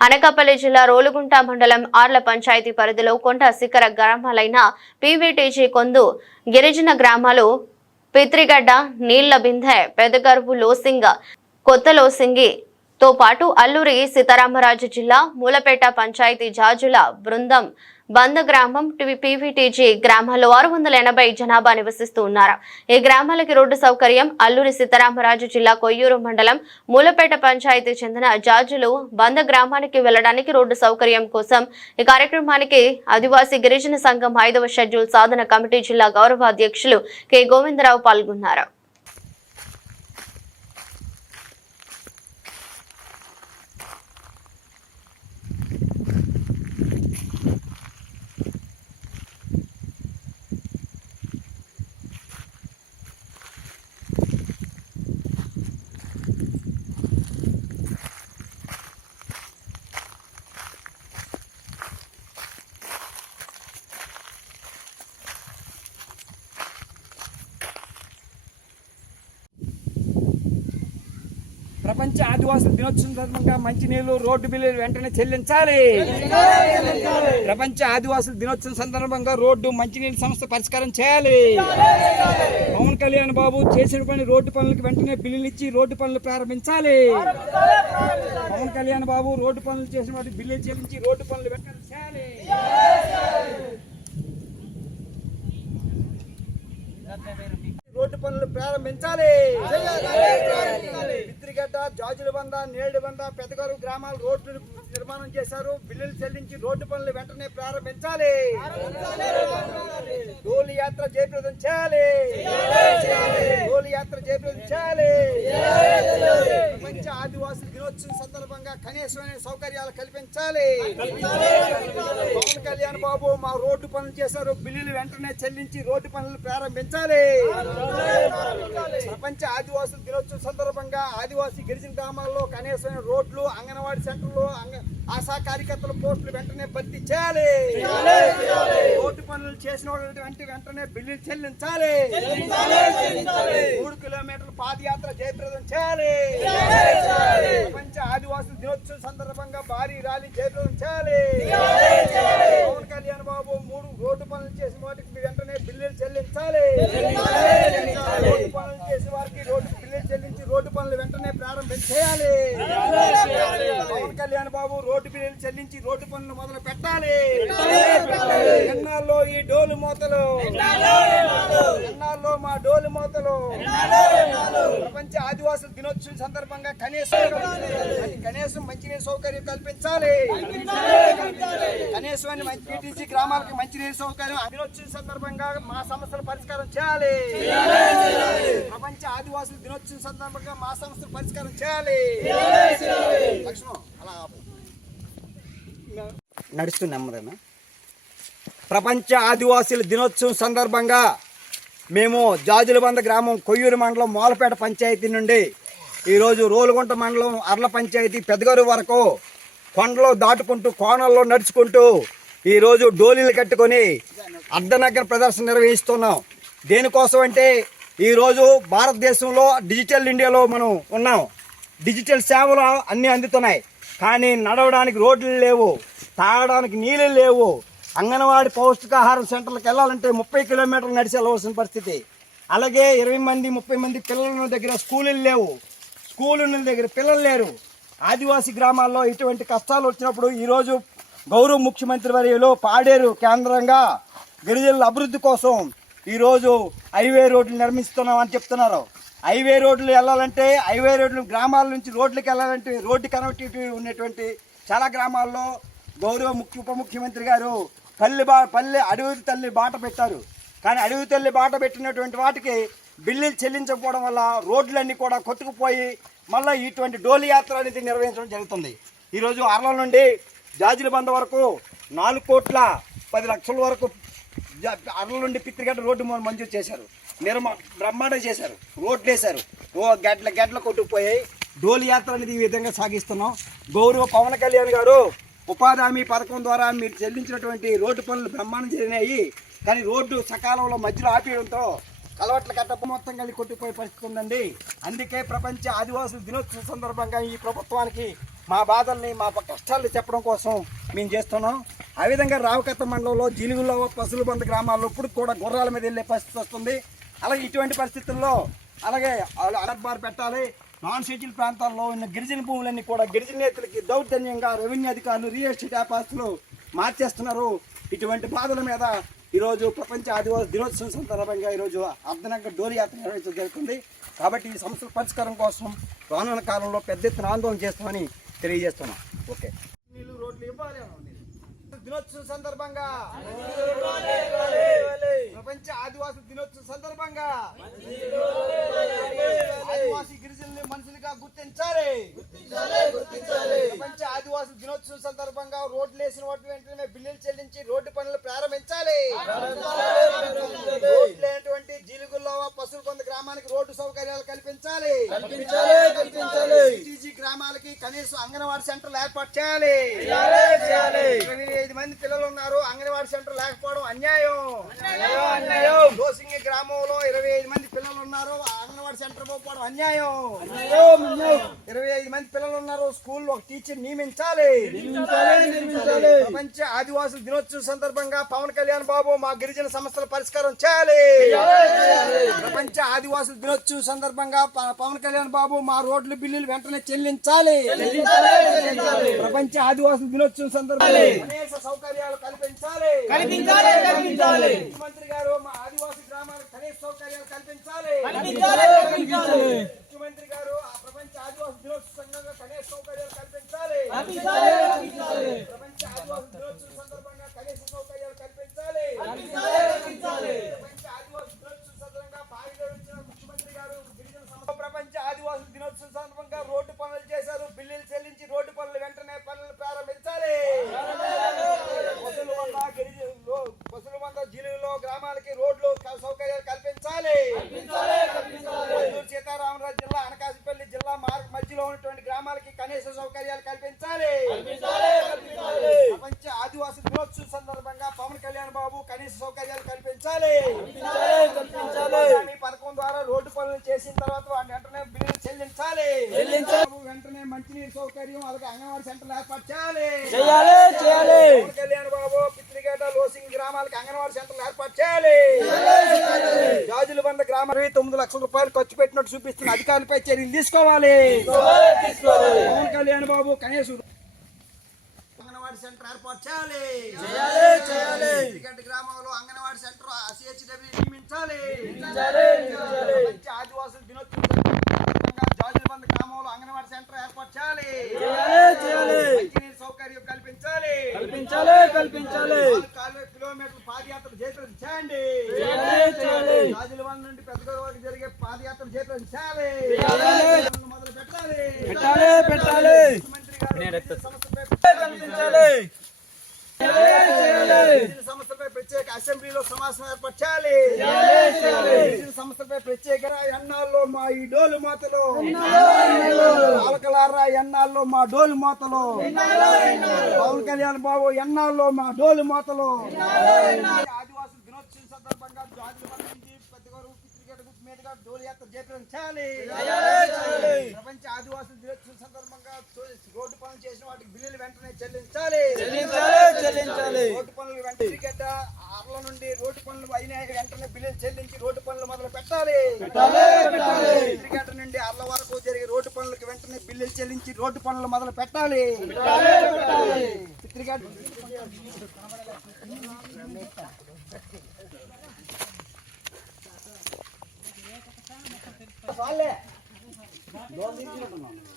అనకాపల్లి జిల్లా రోలుగుంట మండలం ఆర్ల పంచాయతీ పరిధిలో కొండ శిఖర గ్రామాలైన పీవీటీజీ కొందు గిరిజన గ్రామాలు పిత్రిగడ్డ నీళ్ళ బిందె పెదగరువు లోసింగ కొత్త లోసింగి తో పాటు అల్లూరి సీతారామరాజు జిల్లా మూలపేట పంచాయతీ జాజుల బృందం బంద గ్రామం పీవీటీజీ గ్రామాల్లో ఆరు వందల ఎనభై జనాభా నివసిస్తూ ఉన్నారు. ఈ గ్రామాలకి రోడ్డు సౌకర్యం అల్లూరి సీతారామరాజు జిల్లా కొయ్యూరు మండలం మూలపేట పంచాయతీ చెందిన జాజులు బంద గ్రామానికి వెళ్ళడానికి రోడ్డు సౌకర్యం కోసం ఈ కార్యక్రమానికి ఆదివాసీ గిరిజన సంఘం ఐదవ షెడ్యూల్ సాధన కమిటీ జిల్లా గౌరవ అధ్యక్షులు కె. గోవిందరావు పాల్గొన్నారు. ప్రపంచ ఆదివాసుల దినోత్సవం సందర్భంగా మంచినీళ్ళు రోడ్డు బిల్లులు వెంటనే చెల్లించాలి. ప్రపంచ ఆదివాసుల దినోత్సవం సందర్భంగా రోడ్డు మంచినీళ్ళ సంస్థ పరిష్కారం చేయాలి. పవన్ కళ్యాణ్ బాబు చేసిన పని రోడ్డు పనులకు వెంటనే బిల్లులు ఇచ్చి రోడ్డు పనులు ప్రారంభించాలి. పవన్ కళ్యాణ్ బాబు రోడ్డు పనులు చేసిన వాటి బిల్లులు చెల్లించి రోడ్డు పనులు వెంటనే చేయాలి. రోడ్డు పనులు ప్రారంభించాలి. పిత్రిగడ్డ జాజుల బంద నేడు బంద పెద్దగారు గ్రామాల రోడ్లు నిర్మాణం చేశారు. బిల్లులు చెల్లించి రోడ్డు పనులు వెంటనే ప్రారంభించాలి. డోలు యాత్ర జయప్రదం చేయాలి. డోలు యాత్ర జయప్రదం చేయాలి. ప్రపంచ ఆదివాసుల దినోత్సవం సందర్భంగా కనీసమైన సౌకర్యాలు కల్పించాలి. పవన్ కళ్యాణ్ బాబు మా రోడ్డు పనులు చేశారు. బిల్లులు వెంటనే చెల్లించి రోడ్డు పనులు ప్రారంభించాలి. ప్రపంచ ఆదివాసుల దినోత్సవం సందర్భంగా ఆదివాసీ గిరిజన గ్రామాల్లో కనీసం రోడ్లు అంగన్వాడీ సెంటర్లు అంగ- ఆశా కార్యకర్తల పోస్టులు వెంటనే భర్తీ చేయాలి. రోడ్డు పనులు చేసిన వాళ్ళ వెంటనే బిల్లులు చెల్లించాలి. మూడు కిలోమీటర్ల పాదయాత్ర జయప్రదం చేయాలి. ప్రపంచ ఆదివాసుల దినోత్సవం సందర్భంగా భారీ ర్యాలీ జయప్రదం చేయాలి. పవన్ కళ్యాణ్ బాబు మూడు రోడ్డు పనులు చేసిన వాటికి వెంటనే బిల్లులు చెల్లించాలి రోడ్డు పనులు చేసే వారికి రోడ్డు బిల్లులు చెల్లించి రోడ్డు పనులు వెంటనే ప్రారంభం చేయాలి? పవన్ కళ్యాణ్ బాబు రోడ్డు బిల్లులు చెల్లించి రోడ్డు పనులు మొదలు పెట్టాలి. ఎన్నాల్లో ఈ డోలు మూతలు? ఎన్నాల్లో మా డోలు మూతలు ప్రపంచ ఆదివాసుల దినోత్సవం సందర్భంగా కనీసం కనీసం మంచినీరు సౌకర్యం కల్పించాలి. కనీసం పీటీసీ గ్రామాలకు మంచినీరు సౌకర్యం దినోత్సవం సందర్భంగా మా సమస్యల పరిష్కారం చేయాలి. ప్రపంచ ఆదివాసుల దినోత్సవం సందర్భంగా మా సమస్యల పరిష్కారం చేయాలి. లక్ష్మణ్ అలా నడుస్తుంది నెమ్మదన్నా ప్రపంచ ఆదివాసీల దినోత్సవం సందర్భంగా మేము జాజులబంద గ్రామం కొయ్యూరు మండలం మూలపేట పంచాయతీ నుండి ఈరోజు రోలుగుంట మండలం అర్ల పంచాయతీ పెద్దగారు వరకు కొండలో దాటుకుంటూ కోణల్లో నడుచుకుంటూ ఈరోజు డోలీలు కట్టుకొని అర్ధనగర ప్రదర్శన నిర్వహిస్తున్నాం. దేనికోసం అంటే ఈరోజు భారతదేశంలో డిజిటల్ ఇండియాలో మనం ఉన్నాం. డిజిటల్ సేవలు అన్నీ అందుతున్నాయి. కానీ నడవడానికి రోడ్లు లేవు తాగడానికి నీళ్ళు లేవు అంగన్వాడి పౌష్టికాహార సెంటర్లకు వెళ్ళాలంటే ముప్పై కిలోమీటర్లు నడిచి వెళ్ళవలసిన పరిస్థితి. అలాగే ఇరవై మంది ముప్పై మంది పిల్లల దగ్గర స్కూళ్ళు లేవు. స్కూల్ ఉన్న దగ్గర పిల్లలు లేరు. ఆదివాసీ గ్రామాల్లో ఇటువంటి కష్టాలు వచ్చినప్పుడు ఈరోజు గౌరవ ముఖ్యమంత్రి వర్యులు పాడేరు కేంద్రంగా గిరిజనుల అభివృద్ధి కోసం ఈరోజు హైవే రోడ్లు నిర్మిస్తున్నామని చెప్తున్నారు. హైవే రోడ్లు వెళ్ళాలంటే హైవే రోడ్లు గ్రామాల నుంచి రోడ్లకు వెళ్ళాలంటే రోడ్డు కనెక్టివిటీ ఉన్నటువంటి చాలా గ్రామాల్లో గౌరవ ముఖ్య ఉప ముఖ్యమంత్రి గారు పల్లె బా పల్లె అడవి తల్లి బాట పెట్టారు. కానీ అడవి తల్లి బాట పెట్టినటువంటి వాటికి బిల్లులు చెల్లించకపోవడం వల్ల రోడ్లన్నీ కూడా కొట్టుకుపోయి మళ్ళీ ఇటువంటి డోలి యాత్ర అనేది నిర్వహించడం జరుగుతుంది. ఈరోజు అర్ల నుండి జాజుల బంద వరకు నాలుగు కోట్ల పది లక్షల వరకు అర్ల నుండి పిత్రిగడ్డ రోడ్డు మంజూరు చేశారు. నిర్మా బ్రహ్మాండం చేశారు. రోడ్లు వేశారు ఓ గడ్ల గడ్ల కొట్టుకుపోయాయి. డోలి యాత్ర అనేది ఈ విధంగా సాగిస్తున్నాం. గౌరవ పవన్ కళ్యాణ్ గారు ఉపాధి హామీ పథకం ద్వారా మీరు చెల్లించినటువంటి రోడ్డు పనులు బ్రహ్మాండం జరిగినాయి. కానీ రోడ్డు సకాలంలో మధ్యలో ఆపేయడంతో కలవట్ల కట్టప్ప మొత్తం కలిసి కొట్టుకుపోయే పరిస్థితి ఉందండి. అందుకే ప్రపంచ ఆదివాసుల దినోత్సవం సందర్భంగా ఈ ప్రభుత్వానికి మా బాధల్ని మా కష్టాలు చెప్పడం కోసం మేము చేస్తున్నాం. ఆ విధంగా రావకత్త మండలంలో జీలుగులో పసులు గ్రామాల్లో ఇప్పుడు కూడా గుర్రాల మీద వెళ్ళే పరిస్థితి వస్తుంది. అలాగే ఇటువంటి పరిస్థితుల్లో అలాగే అనర్బార్ పెట్టాలి. నాన్ షెడ్యూల్ ప్రాంతాల్లో ఉన్న గిరిజన భూములన్నీ కూడా గిరిజనేతలకి దౌర్జన్యంగా రెవెన్యూ అధికారులు రియల్ ఎస్టేట్ వ్యాపారస్తులు మార్చేస్తున్నారు. ఇటువంటి బాధల మీద ఈరోజు ప్రపంచ ఆదివాసీ దినోత్సవం సందర్భంగా ఈరోజు అర్ధనగర్ డోరీ యాత్ర నిర్వహించడం జరుగుతుంది. కాబట్టి ఈ సమస్యల పరిష్కారం కోసం రానున్న కాలంలో పెద్ద ఎత్తున ఆందోళన చేస్తామని తెలియజేస్తున్నాం. ఓకే. నీళ్ళు రోడ్లు ఇవ్వాలి దినోత్సవం సందర్భంగా ప్రపంచ ఆదివాసీ దినోత్సవం సందర్భంగా ఆదివాసీ గిరిజనుల్ని మనుషులుగా గుర్తించాలి. ప్రపంచ ఆదివాసీ దినోత్సవం సందర్భంగా రోడ్లు వేసిన వాటి వెంటనే బిల్లులు చెల్లించి రోడ్డు పనులు ప్రారంభించాలి. రోడ్లు లేనటువంటి జీలుగుల్లో పశువుల కొంత గ్రామానికి రోడ్డు సౌకర్యాలు కల్పించాలి. గ్రామాలకి కనీసం అంగన్వాడీ సెంటర్లు ఏర్పాటు చేయాలి. మంది పిల్లలు ఉన్నారు. అంగన్వాడీ సెంటర్ లేకపోవడం అన్యాయం. దోసింగి గ్రామంలో ఇరవై ఐదు మంది పిల్లలు ఉన్నారు. అంగన్వాడీ సెంటర్ పోకపోవడం అన్యాయం. ఇరవై ఐదు మంది పిల్లలు ఉన్నారు. స్కూల్లో ఒక టీచర్ నియమించాలి. ప్రపంచ ఆదివాసుల దినోత్సవం సందర్భంగా పవన్ కళ్యాణ్ బాబు మా గిరిజన సమస్యల పరిష్కారం చేయాలి. ప్రపంచ ఆదివాసుల దినోత్సవం సందర్భంగా పవన్ కళ్యాణ్ బాబు మా రోడ్ల బిల్లులు వెంటనే చెల్లించాలి. ప్రపంచ ఆదివాసుల దినోత్సవం సందర్భంగా సౌకర్యాలు కల్పించాలి. ముఖ్యమంత్రి గారు మా ఆదివాసీ గ్రామాలకు కనీస సౌకర్యాలు కల్పించాలి. ముఖ్యమంత్రి గారు ఆ ప్రపంచ ఆదివాసీ దినోత్సవ సంఘంగా కనీస సౌకర్యాలు కల్పించాలి. ప్రపంచ ఆదివాసీ దినోత్సవం సందర్భంగా కనీస సౌకర్యాలు కల్పించాలి. ప్రపంచ ఉన్నటువంటి గ్రామాలకి కనీస సౌకర్యాలు కల్పించాలి. ప్రపంచ ఆదివాసీ దినోత్సవం సందర్భంగా పవన్ కళ్యాణ్ బాబు కనీస సౌకర్యాలు కల్పించాలి. పథకం ద్వారా రోడ్డు పనులు చేసిన తర్వాత వాటి వెంటనే బిల్లులు చెల్లించాలి. వెంటనే మంచినీరు సౌకర్యం అలాగే అంగన్వాడీ సెంటర్లు ఏర్పాటు చేయాలి. పవన్ కళ్యాణ్ బాబు పిత్రిగేట లోసింగ్ గ్రామాలకి అంగన్వాడీ సెంటర్లు ఏర్పాటు చేయాలి. జాజుల బంద గ్రామం ఇరవై తొమ్మిది లక్షల రూపాయలు ఖర్చు పెట్టినట్టు చూపిస్తున్న అధికారులపై చర్యలు తీసుకోవాలి. పవన్ కళ్యాణ్ బాబు కనీసం అంగన్వాడీ సెంటర్ ఏర్పాటు చేయాలి. పిత్రిగడ్డ గ్రామంలో అంగన్వాడీ సెంటర్ సిహెచ్డబ్ల్యూ నియమించాలి. మంచి ఆదివాసుల దినోత్సవం జాజుల బంద గ్రామంలో అంగన్వాడీ సెంటర్ ఏర్పాటు చేయాలి. సౌకర్యం కల్పించాలి కల్పించాలి. కిలోమీటర్ల పాదయాత్ర జయప్రదం చేయండి. రాజులవన్ నుండి పెద్ద వరకు జరిగే పాదయాత్ర జయప్రదం చేయాలి. మొదలు పెట్టాలి. పెట్టాలి పెట్టాలి. కల్పించాలి. సమస్యపై ప్రత్యేక అసెంబ్లీలో సమావేశం ఏర్పాటు సమస్యపై ప్రత్యేక ఎన్నాల్లో మా ఈ డోలు మాతలు. పాలకలారా ఎన్నాల్లో మా డోలు మాతలు. పవన్ కళ్యాణ్ బాబు ఎన్నాల్లో మా డోలు మాతలు ఆదివాసుల దినోత్సవం సందర్భంగా జాతుల బంధు నుంచి పెద్దగారు మీదుగా డోలు యాత్ర ప్రపంచ ఆదివాసుల దినోత్సవం సందర్భంగా రోడ్డు పనులు చేసిన వాటికి బిల్లులు వెంటనే చెల్లించాలి. చెల్లించాలి చెల్లించాలి. రోడ్డు పనులు వెంటనే పిత్రిగడ్డ ఆర్ల నుండి రోడ్డు పనులు అయిన వెంటనే బిల్లులు చెల్లించి రోడ్డు పనులు మొదలు పెట్టాలి. పిత్రిగడ్డ నుండి అర్ల వరకు జరిగే రోడ్డు పనులకు వెంటనే బిల్లులు చెల్లించి రోడ్డు పనులు మొదలు పెట్టాలి. పిత్రిగడ్డ પાલે દોન દીધી